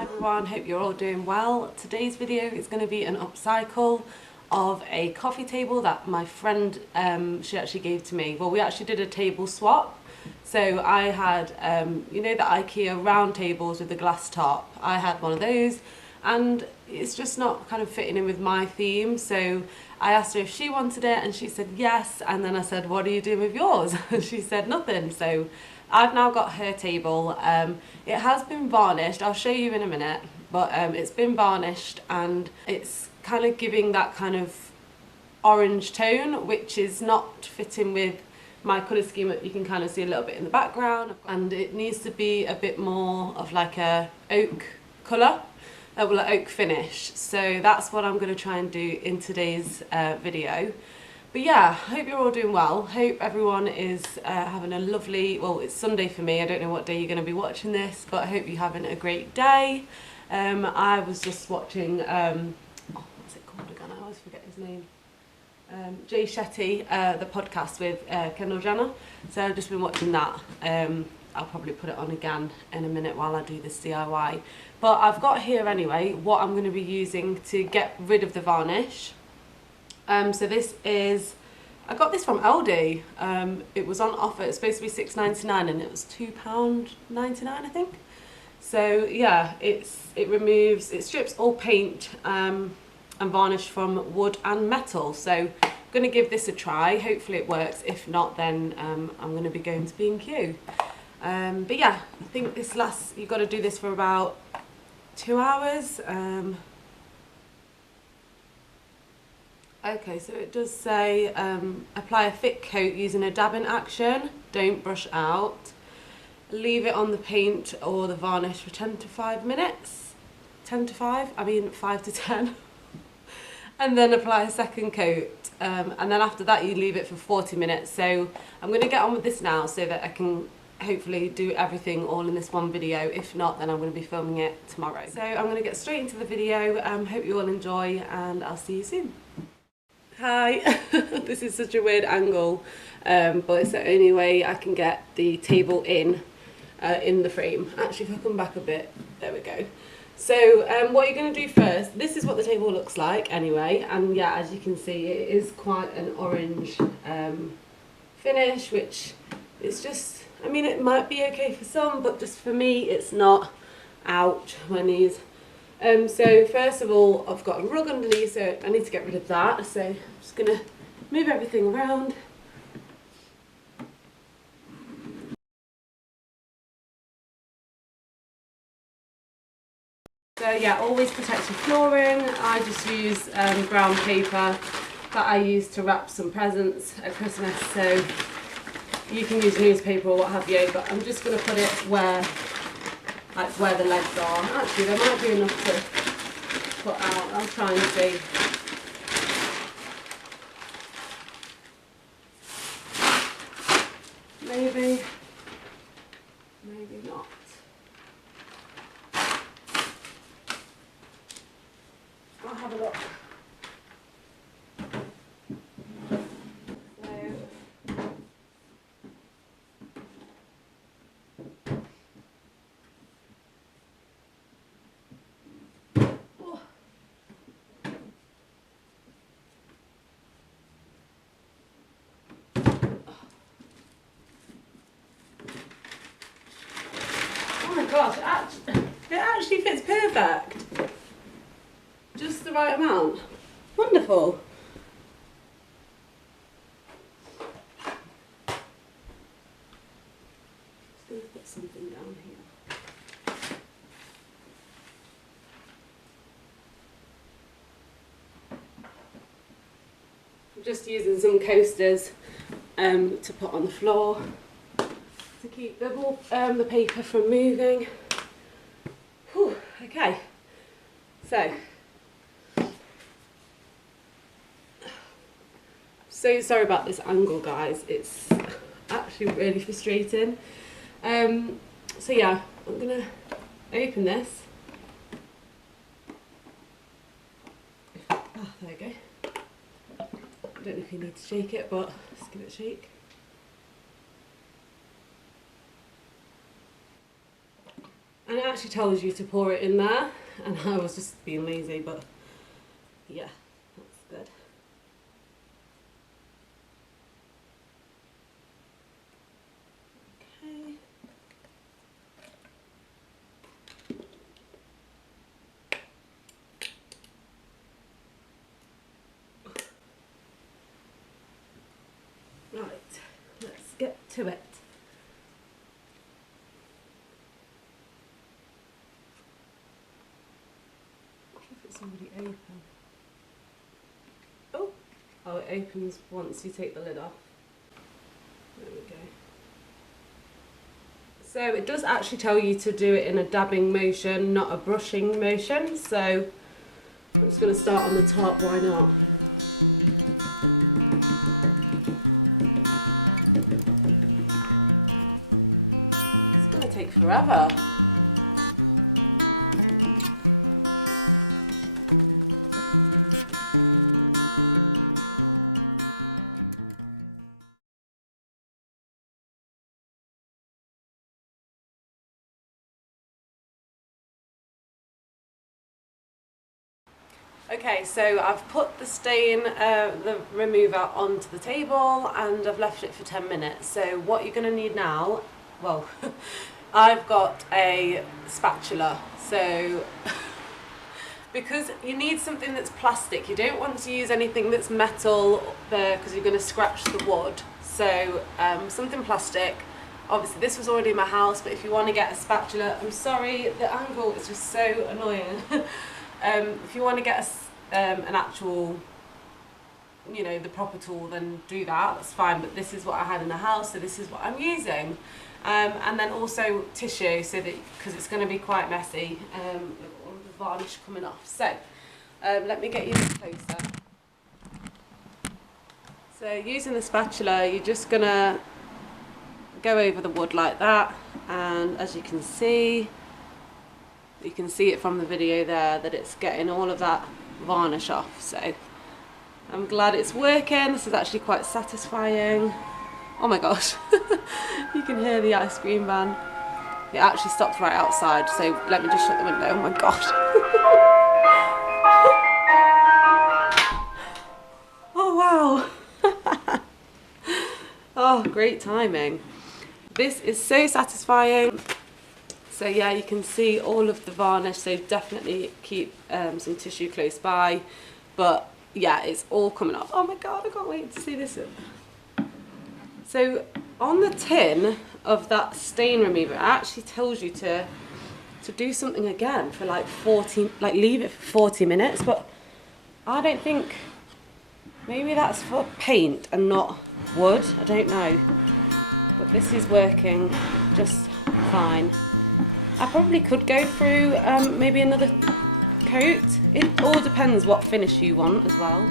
Everyone, hope you're all doing well. Today's video is going to be an upcycle of a coffee table that my friend she actually gave to me. Well, we actually did a table swap. So I had you know, the IKEA round tables with the glass top. I had one of those and it's just not kind of fitting in with my theme, so I asked her if she wanted it and she said yes, and then I said, what are you doing with yours? And she said nothing. So I've now got her table. It has been varnished, I'll show you in a minute, but it's been varnished and it's kind of giving that kind of orange tone, which is not fitting with my colour scheme that you can kind of see a little bit in the background, and it needs to be a bit more of like a oak colour, well, an oak finish. So that's what I'm going to try and do in today's video. But yeah, hope you're all doing well. Hope everyone is having a lovely, well, it's Sunday for me. I don't know what day you're going to be watching this, but I hope you're having a great day. I was just watching, what's it called again? I always forget his name. Jay Shetty, the podcast with Kendall Jenner. So I've just been watching that. I'll probably put it on again in a minute while I do this DIY. But I've got here anyway what I'm going to be using to get rid of the varnish. So this is, I got this from Aldi. It was on offer. It's supposed to be £6.99 and it was £2.99, I think. So yeah, it strips all paint and varnish from wood and metal. So I'm going to give this a try. Hopefully it works. If not, then I'm going to be going to B&Q. But yeah, I think this lasts, you've got to do this for about 2 hours. Okay, so it does say apply a thick coat using a dabbing action, don't brush out, leave it on the paint or the varnish for 10 to 5 minutes, 10 to 5, I mean 5 to 10, and then apply a second coat, and then after that you leave it for 40 minutes. So I'm going to get on with this now so that I can hopefully do everything all in this one video. If not, then I'm going to be filming it tomorrow. So I'm going to get straight into the video. Hope you all enjoy and I'll see you soon. Hi, this is such a weird angle, but it's the only way I can get the table in the frame. Actually, if I come back a bit, there we go. So what you're going to do first, this is what the table looks like anyway, and yeah, as you can see, it is quite an orange finish, which is just, I mean, it might be okay for some, but just for me, it's not. Ouch, my knees. So first of all, I've got a rug underneath, so I need to get rid of that. So I'm just going to move everything around. So yeah, always protect your flooring. I just use brown paper that I use to wrap some presents at Christmas. So you can use newspaper or what have you, but I'm just going to put it where the legs are. Actually, there might be enough to put out. I'll try and see. Maybe not. I'll have a look. Oh my gosh, it actually fits perfect. Just the right amount. Wonderful. Just going to put something down here. I'm just using some coasters to put on the floor to keep the paper from moving. Whew, okay, so sorry about this angle, guys. It's actually really frustrating. So yeah, I'm gonna open this. There you go. I don't know if you need to shake it, but let's give it a shake. And it actually tells you to pour it in there, and I was just being lazy, but yeah, that's good. Okay. Right, let's get to it. It's already open. Oh, it opens once you take the lid off. There we go. So it does actually tell you to do it in a dabbing motion, not a brushing motion. So I'm just going to start on the top, why not? It's going to take forever. Okay, so I've put the stain, the remover onto the table and I've left it for 10 minutes. So what you're going to need now, well, I've got a spatula. So because you need something that's plastic, you don't want to use anything that's metal there because you're going to scratch the wood. So something plastic. Obviously this was already in my house, but if you want to get a spatula, I'm sorry, the angle is just so annoying. If you want to get an actual, you know, the proper tool, then do that, that's fine, but this is what I had in the house, so this is what I'm using. And then also tissue, so that, because it's going to be quite messy, all the varnish coming off. So let me get you closer. So using the spatula, you're just going to go over the wood like that, and as you can see it from the video there that it's getting all of that varnish off. So I'm glad it's working. This is actually quite satisfying. Oh my gosh, you can hear the ice cream van. It actually stopped right outside, so let me just shut the window. Oh my gosh. Oh wow. Oh, great timing. This is so satisfying. So yeah, you can see all of the varnish, so definitely keep some tissue close by. But yeah, it's all coming off. Oh my god, I can't wait to see this. So on the tin of that stain remover, it actually tells you to do something again for like 40, like leave it for 40 minutes, but I don't think, maybe that's for paint and not wood, I don't know. But this is working just fine. I probably could go through maybe another coat. It all depends what finish you want as well.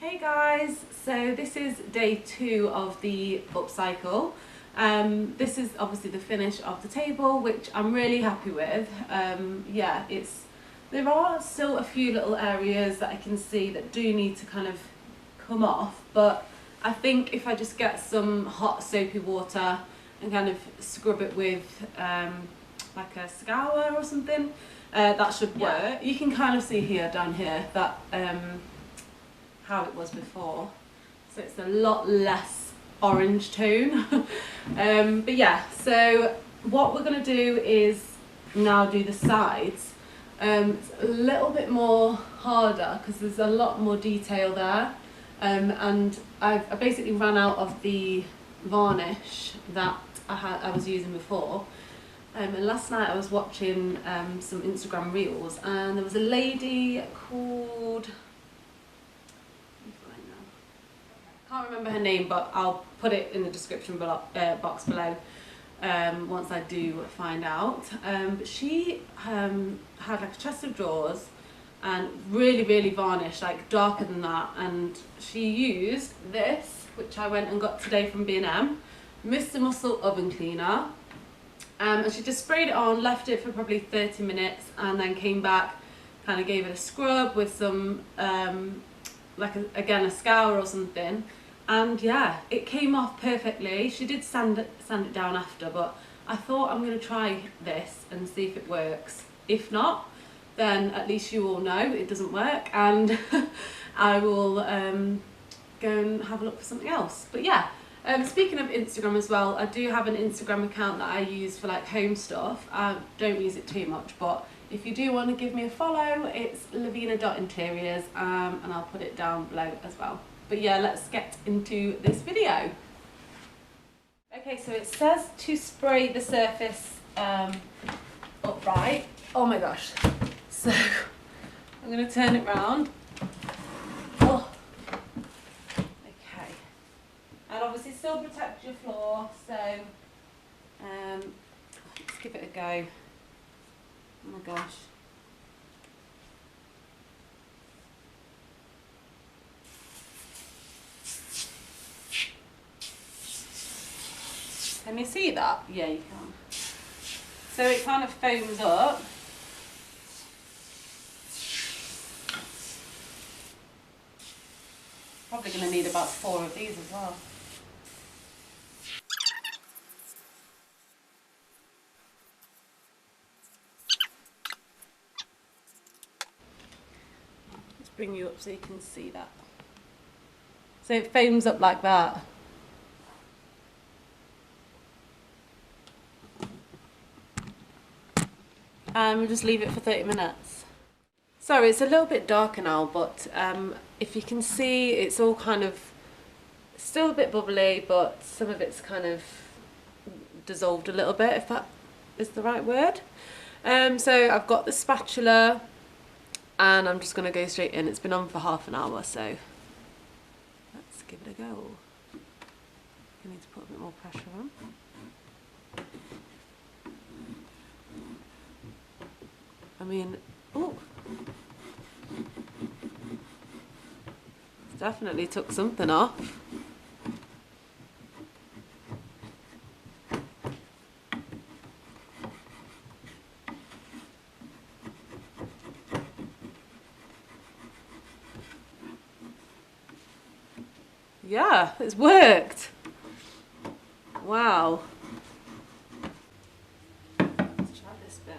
Hey guys, so this is day 2 of the upcycle. This is obviously the finish of the table, which I'm really happy with. Yeah, there are still a few little areas that I can see that do need to kind of come off, but I think if I just get some hot soapy water and kind of scrub it with like a scour or something, that should work. Yeah. You can kind of see here, down here, that how it was before, so it's a lot less orange tone. But yeah, so what we're going to do is now do the sides. It's a little bit more harder because there's a lot more detail there, and I basically ran out of the varnish that I was using before. And last night I was watching some Instagram reels, and there was a lady called, I can't remember her name, but I'll put it in the description box below once I do find out. But she had like a chest of drawers and really varnished, like darker than that, and she used this, which I went and got today from B&M, Mr. Muscle oven cleaner. And she just sprayed it on, left it for probably 30 minutes, and then came back, kind of gave it a scrub with some, again, a scour or something. And yeah, it came off perfectly. She did sand it down after, but I thought I'm going to try this and see if it works. If not, then at least you all know it doesn't work, and I will go and have a look for something else. But yeah. Speaking of Instagram as well, I do have an Instagram account that I use for like home stuff. I don't use it too much, but if you do want to give me a follow, it's lavina.interiors, and I'll put it down below as well. But yeah, let's get into this video. Okay, so it says to spray the surface upright. Oh my gosh. So I'm going to turn it round. Oh. And obviously still protect your floor, so let's give it a go. Oh my gosh. Can you see that? Yeah, you can. So it kind of foams up. Probably going to need about 4 of these as well. Bring you up so you can see that. So it foams up like that. And we'll just leave it for 30 minutes. Sorry, it's a little bit darker now, but if you can see, it's all kind of still a bit bubbly, but some of it's kind of dissolved a little bit, if that is the right word. So I've got the spatula, and I'm just going to go straight in. It's been on for half an hour, so let's give it a go. I need to put a bit more pressure on. I mean, oh, definitely took something off. Yeah, it's worked. Wow. Let's try this bit.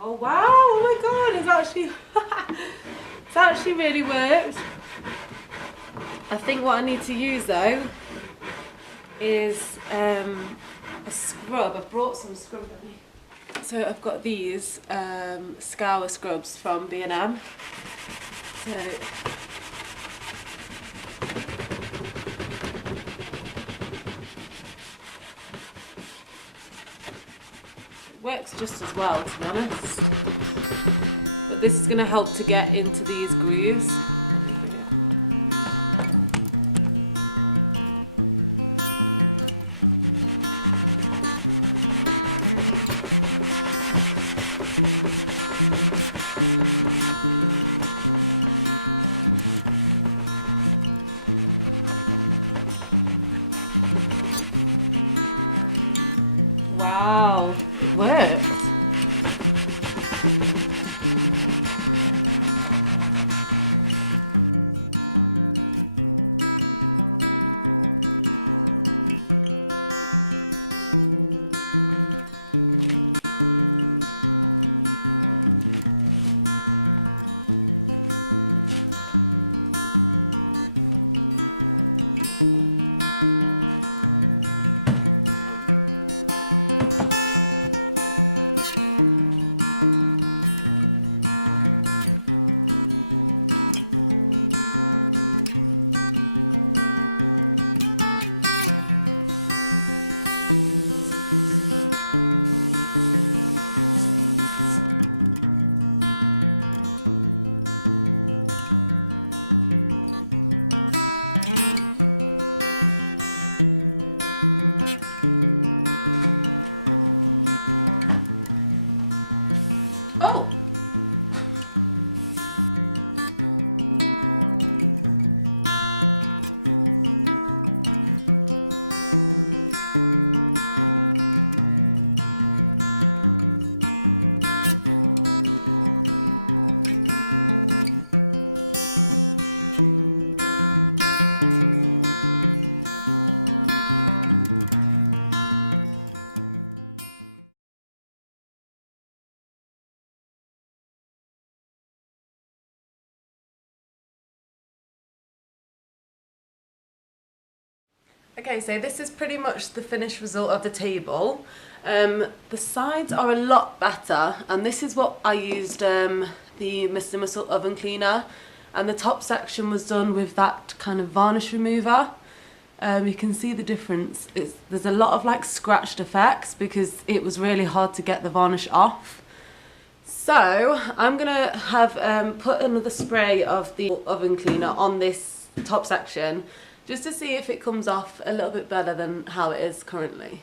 Oh wow, oh my god, it's actually really worked. I think what I need to use though is a scrub. I've brought some scrub with me. So I've got these scour scrubs from B&M. So it works just as well, to be honest. But this is going to help to get into these grooves. Okay, so this is pretty much the finished result of the table. The sides are a lot better, and this is what I used the Mr. Muscle oven cleaner, and the top section was done with that kind of varnish remover. You can see the difference. There's a lot of like scratched effects because it was really hard to get the varnish off. So I'm gonna have put another spray of the oven cleaner on this top section just to see if it comes off a little bit better than how it is currently.